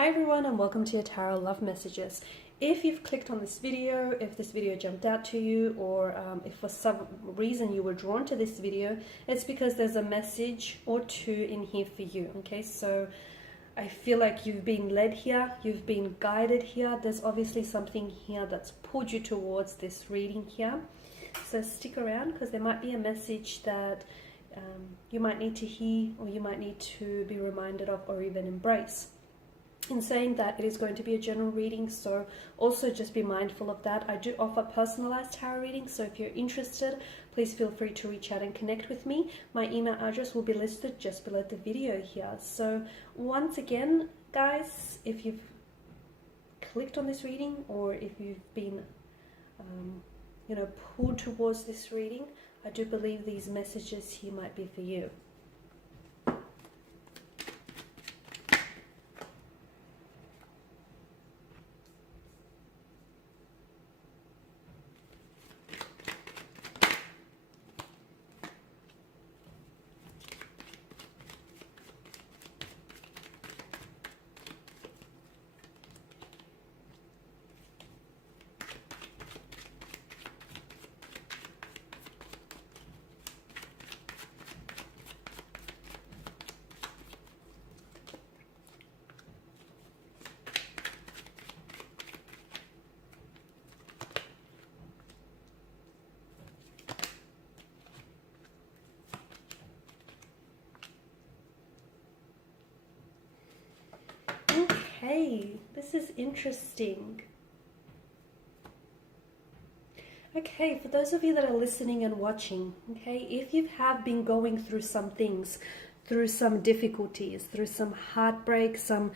Hi everyone and welcome to your Tarot Love Messages. If you've clicked on this video, if this video jumped out to you, or if for some reason you were drawn to this video, it's because there's a message or two in here for you, okay? So I feel like you've been led here, you've been guided here. There's obviously something here that's pulled you towards this reading here. So stick around because there might be a message that you might need to hear, or you might need to be reminded of, or even embrace. In saying that, it is going to be a general reading, so also just be mindful of that. I do offer personalized tarot readings, so if you're interested, please feel free to reach out and connect with me. My email address will be listed just below the video here. So once again, guys, if you've clicked on this reading, or if you've been pulled towards this reading, I do believe these messages here might be for you. Okay, this is interesting. Okay, for those of you that are listening and watching, okay, if you have been going through some things, through some difficulties, through some heartbreak, some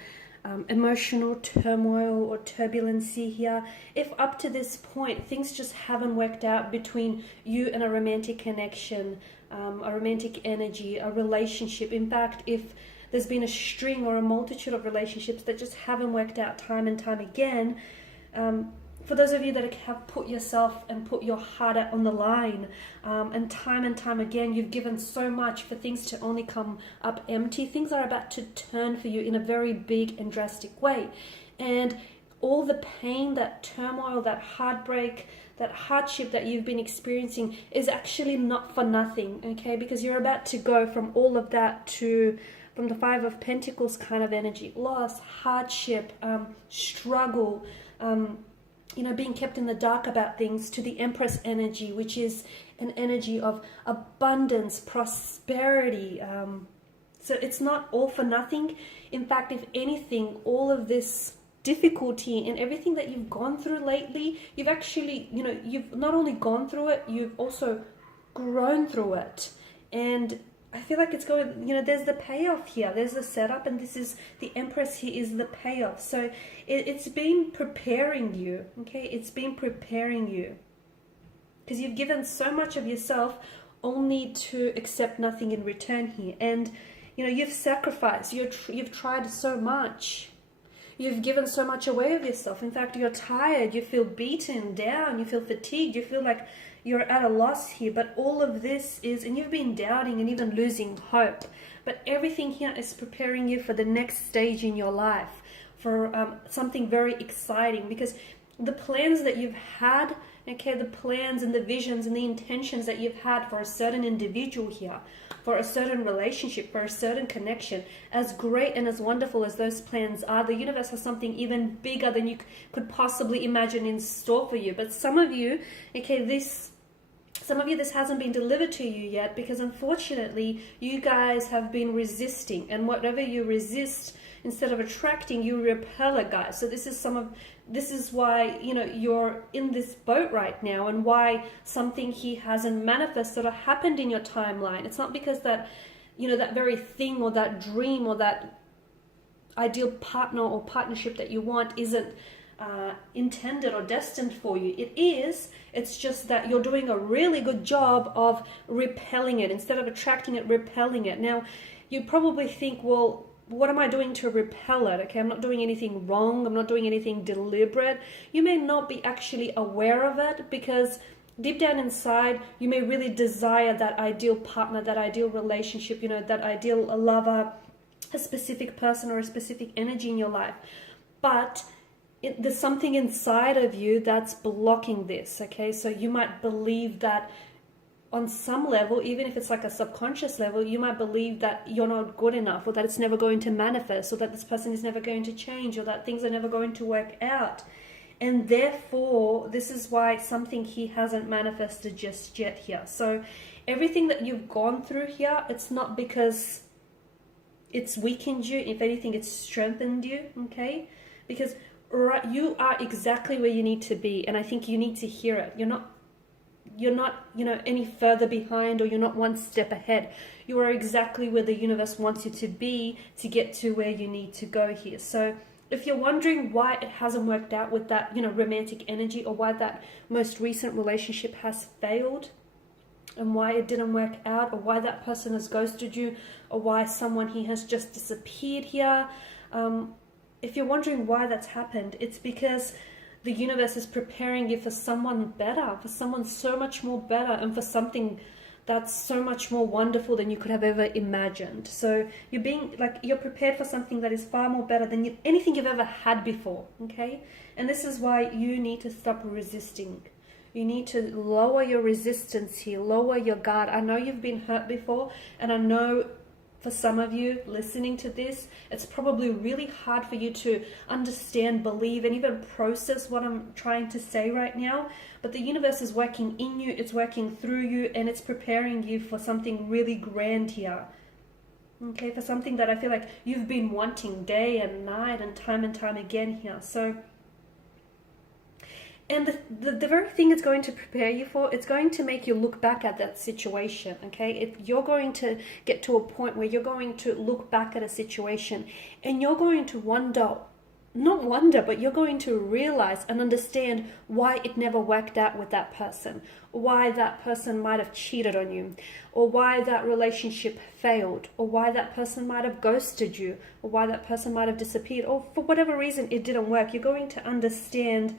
emotional turmoil or turbulency here, if up to this point things just haven't worked out between you and a romantic connection, a romantic energy, a relationship, in fact, if there's been a string or a multitude of relationships that just haven't worked out time and time again, for those of you that have put yourself and put your heart out on the line, and time again you've given so much for things to only come up empty, things are about to turn for you in a very big and drastic way. And all the pain, that turmoil, that heartbreak, that hardship that you've been experiencing is actually not for nothing, okay? Because you're about to go from all of that to, from the Five of Pentacles kind of energy, loss, hardship, struggle, being kept in the dark about things, to the Empress energy, which is an energy of abundance, prosperity. So it's not all for nothing. In fact, if anything, all of this difficulty and everything that you've gone through lately, you've actually, you've not only gone through it, you've also grown through it. And I feel like it's going, there's the payoff here. There's the setup, and this is the Empress here is the payoff. So it's been preparing you, okay? It's been preparing you. Because you've given so much of yourself only to accept nothing in return here. And, you've sacrificed. You've tried so much. You've given so much away of yourself. In fact, you're tired. You feel beaten down. You feel fatigued. You feel like you're at a loss here, but all of this is, and you've been doubting and even losing hope, but everything here is preparing you for the next stage in your life, for something very exciting, because the plans that you've had, okay, the plans and the visions and the intentions that you've had for a certain individual here, for a certain relationship, for a certain connection, as great and as wonderful as those plans are, the universe has something even bigger than you could possibly imagine in store for you. But some of you, okay, this hasn't been delivered to you yet, because unfortunately you guys have been resisting, and whatever you resist, instead of attracting, you repel it, guys. So this is why you're in this boat right now, and why something here hasn't manifested or happened in your timeline. It's not because that that very thing or that dream or that ideal partner or partnership that you want isn't intended or destined for you. It's just that you're doing a really good job of repelling it. Instead of attracting it, repelling it. Now, you probably think, well, what am I doing to repel it? Okay, I'm not doing anything wrong. I'm not doing anything deliberate. You may not be actually aware of it, because deep down inside, you may really desire that ideal partner, that ideal relationship, that ideal lover, a specific person or a specific energy in your life, but there's something inside of you that's blocking this, okay? So you might believe that on some level, even if it's like a subconscious level, you might believe that you're not good enough, or that it's never going to manifest, or that this person is never going to change, or that things are never going to work out. And therefore, this is why something he hasn't manifested just yet here. So everything that you've gone through here, it's not because it's weakened you. If anything, it's strengthened you, okay? Because you are exactly where you need to be, and I think you need to hear it. You're not, any further behind, or you're not one step ahead. You are exactly where the universe wants you to be to get to where you need to go here. So if you're wondering why it hasn't worked out with that, romantic energy, or why that most recent relationship has failed, and why it didn't work out, or why that person has ghosted you, or why someone he has just disappeared here, if you're wondering why that's happened, it's because the universe is preparing you for someone better, for someone so much more better, and for something that's so much more wonderful than you could have ever imagined. So you're prepared for something that is far more better than anything you've ever had before, okay? And this is why you need to stop resisting. You need to lower your resistance here, lower your guard. I know you've been hurt before, and I know for some of you listening to this, it's probably really hard for you to understand, believe, and even process what I'm trying to say right now. But the universe is working in you, it's working through you, and it's preparing you for something really grand here. Okay, for something that I feel like you've been wanting day and night and time again here. So, and the very thing it's going to prepare you for, it's going to make you look back at that situation, okay? You're going to get to a point where you're going to look back at a situation, and you're going to but you're going to realize and understand why it never worked out with that person, why that person might have cheated on you, or why that relationship failed, or why that person might have ghosted you, or why that person might have disappeared, or for whatever reason it didn't work. You're going to understand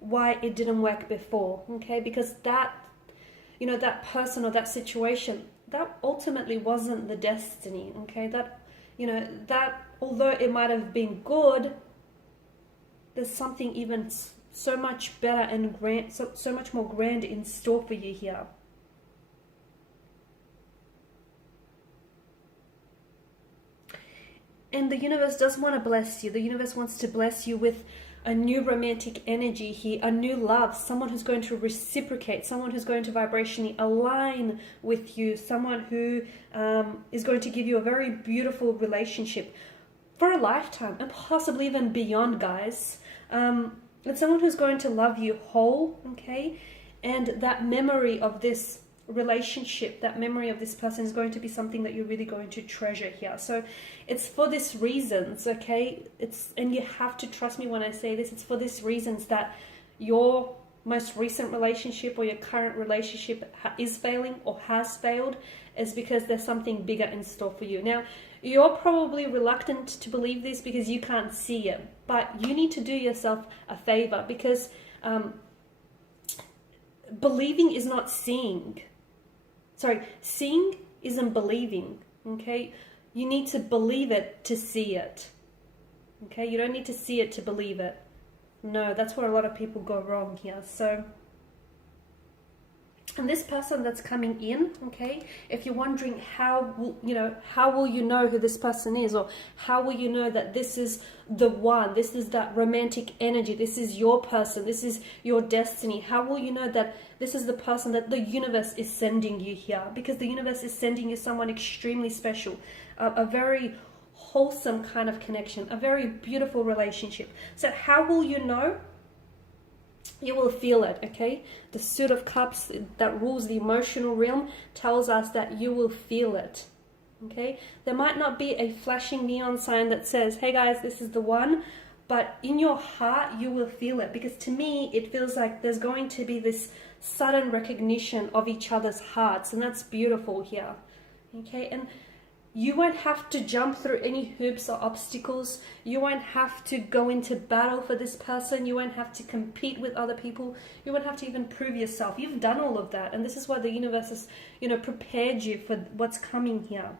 why it didn't work before, okay? Because that person or that situation, that ultimately wasn't the destiny, okay? That although it might have been good, there's something even so much better and grand, so much more grand in store for you here. And the universe does want to bless you. The universe wants to bless you with a new romantic energy here, a new love, someone who's going to reciprocate, someone who's going to vibrationally align with you, someone who is going to give you a very beautiful relationship for a lifetime, and possibly even beyond, guys. It's someone who's going to love you whole, okay? And that memory of this relationship, that memory of this person is going to be something that you're really going to treasure here. So it's for these reasons, okay? And you have to trust me when I say this, it's for these reasons that your most recent relationship or your current relationship is failing or has failed, is because there's something bigger in store for you. Now, you're probably reluctant to believe this because you can't see it, but you need to do yourself a favor, because believing is not seeing. Sorry, seeing isn't believing, okay? You need to believe it to see it, okay? You don't need to see it to believe it. No, that's where a lot of people go wrong here. So, and this person that's coming in, okay, if you're wondering how will you know who this person is, or how will you know that this is the one, this is that romantic energy, this is your person, this is your destiny, how will you know that this is the person that the universe is sending you here? Because the universe is sending you someone extremely special, a very wholesome kind of connection, a very beautiful relationship. So how will you know? You will feel it, okay? The Suit of Cups that rules the emotional realm tells us that you will feel it, okay? There might not be a flashing neon sign that says, hey guys, this is the one, but in your heart, you will feel it. Because to me, it feels like there's going to be this sudden recognition of each other's hearts, and that's beautiful here, okay? And you won't have to jump through any hoops or obstacles. You won't have to go into battle for this person. You won't have to compete with other people. You won't have to even prove yourself. You've done all of that. And this is why the universe has, prepared you for what's coming here.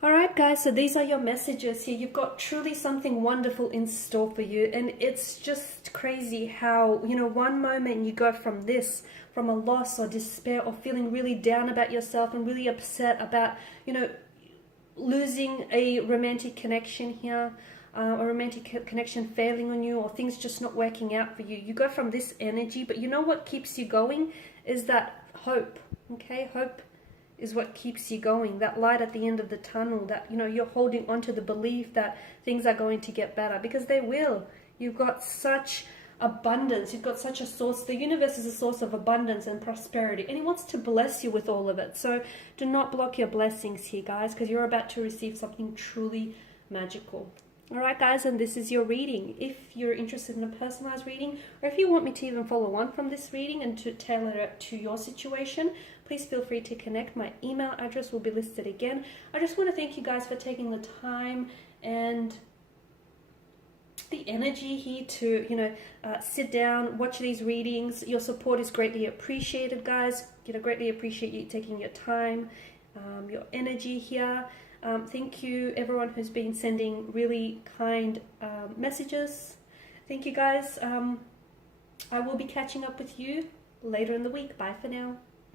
All right, guys, so these are your messages here. You've got truly something wonderful in store for you. And it's just crazy how, you know, one moment you go from this, from a loss or despair or feeling really down about yourself and really upset about, you know, losing a romantic connection here, a romantic connection failing on you, or things just not working out for you. You go from this energy, but you know what keeps you going is that hope, okay? Hope is what keeps you going, that light at the end of the tunnel, that, you know, you're holding on to the belief that things are going to get better, because they will. You've got such abundance, you've got such a source. The universe is a source of abundance and prosperity, and it wants to bless you with all of it. So do not block your blessings here, guys, because you're about to receive something truly magical. All right, guys, and this is your reading. If you're interested in a personalized reading, or if you want me to even follow on from this reading and to tailor it to your situation, please feel free to connect. My email address will be listed again. I just want to thank you guys for taking the time and the energy here to, you know, sit down, watch these readings. Your support is greatly appreciated, guys. You know, greatly appreciate you taking your time, your energy here. Thank you, everyone who's been sending really kind messages. Thank you, guys. I will be catching up with you later in the week. Bye for now.